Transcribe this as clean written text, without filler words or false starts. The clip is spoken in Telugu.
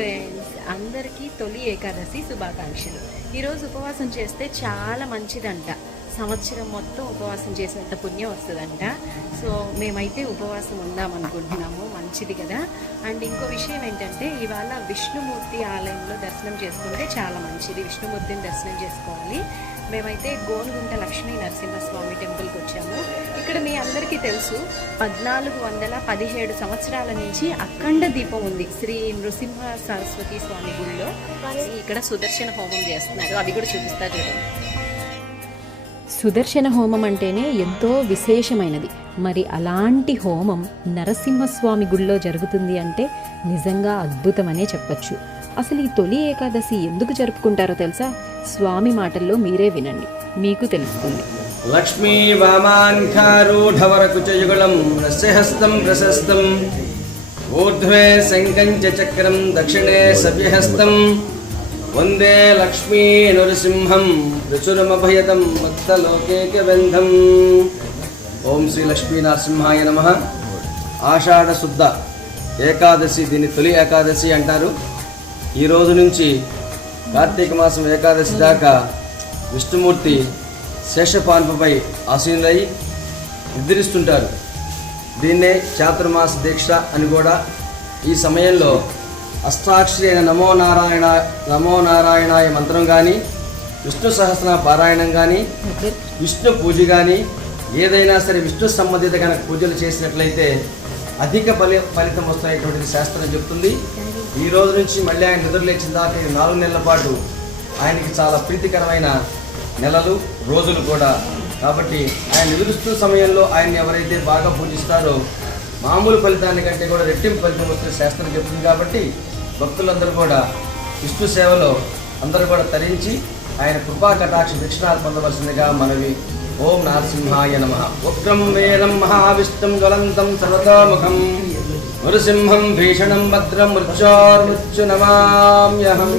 ఫ్రెండ్స్, అందరికీ తొలి ఏకాదశి శుభాకాంక్షలు. ఈరోజు ఉపవాసం చేస్తే చాలా మంచిదంట. సంవత్సరం మొత్తం ఉపవాసం చేసేంత పుణ్యం వస్తుందంట. సో మేమైతే ఉపవాసం ఉందాం అనుకుంటున్నాము, మంచిది కదా. అండ్ ఇంకో విషయం ఏంటంటే, ఇవాళ విష్ణుమూర్తి ఆలయంలో దర్శనం చేసుకుంటే చాలా మంచిది. విష్ణుమూర్తిని దర్శనం చేసుకోవాలి. మేమైతే గోనుగుంట లక్ష్మీ నరసింహస్వామి టెంపుల్కి వచ్చాము. ఇక్కడ మీ అందరికీ తెలుసు, 1417 సంవత్సరాల నుంచి అఖండ దీపం ఉంది శ్రీ నృసింహ సరస్వతి స్వామి గుడిలో. ఇక్కడ సుదర్శన హోమం చేస్తున్నారు, అది కూడా చూపిస్తారు చూడండి. సుదర్శన హోమం అంటేనే ఎంతో విశేషమైనది. మరి అలాంటి హోమం నరసింహస్వామి గుడిలో జరుగుతుంది అంటే నిజంగా అద్భుతమనే చెప్పచ్చు. అసలు ఈ తొలి ఏకాదశి ఎందుకు జరుపుకుంటారో తెలుసా? స్వామి మాటల్లో మీరే వినండి, మీకు తెలుస్తుంది. లక్ష్మీ వామాన్కారూఢవరకుచయుగళం రస్యహస్తం ప్రశస్తం ఊర్ధ్వే శంఖంచ చక్రం దక్షిణే సవ్యహస్తం వందే లక్ష్మీ నృసింహం రుచురమభయదం భక్తలోకేకబంధం. ఓం శ్రీ లక్ష్మీ నరసింహాయ నమః. ఆషాఢ శుద్ధ ఏకాదశి, దీన్ని తొలి ఏకాదశి అంటారు. ఈ రోజు నుంచి కార్తీక మాసం ఏకాదశి దాకా విష్ణుమూర్తి శేషపాన్పై ఆసీనులై నిద్రిస్తుంటారు. దీన్నే చాతుర్మాస దీక్ష అని కూడా. ఈ సమయంలో అష్టాక్షరి అయిన నమో నారాయణాయ మంత్రం కానీ, విష్ణు సహస్ర పారాయణం కానీ, విష్ణు పూజ కానీ, ఏదైనా సరే విష్ణు సంబంధిత కనుక పూజలు చేసినట్లయితే అధిక ఫలితం వస్తున్నటువంటిది శాస్త్రం చెప్తుంది. ఈ రోజు నుంచి మళ్ళీ ఆయన నిద్రలేచిన దాకా 4 నెలల పాటు ఆయనకి చాలా ప్రీతికరమైన నెలలు, రోజులు కూడా. కాబట్టి ఆయన నిద్రిస్తున్న సమయంలో ఆయన్ని ఎవరైతే బాగా పూజిస్తారో మామూలు ఫలితాన్ని కంటే కూడా రెట్టింపు ఫలితం వస్తున్న శాస్త్రం చెప్తుంది. కాబట్టి భక్తులందరూ కూడా విష్ణు సేవలో అందరూ కూడా తరించి ఆయన కృపా కటాక్ష దక్షిణాలు పొందవలసిందిగా మనవి. ఓం నరసింహాయ నమః. ఉగ్రం వీరం మహావిష్ణుం జ్వలంతం సర్వతోముఖం నృసింహం భీషణం భద్రం మృత్యోర్మృత్యు నమామ్యహం.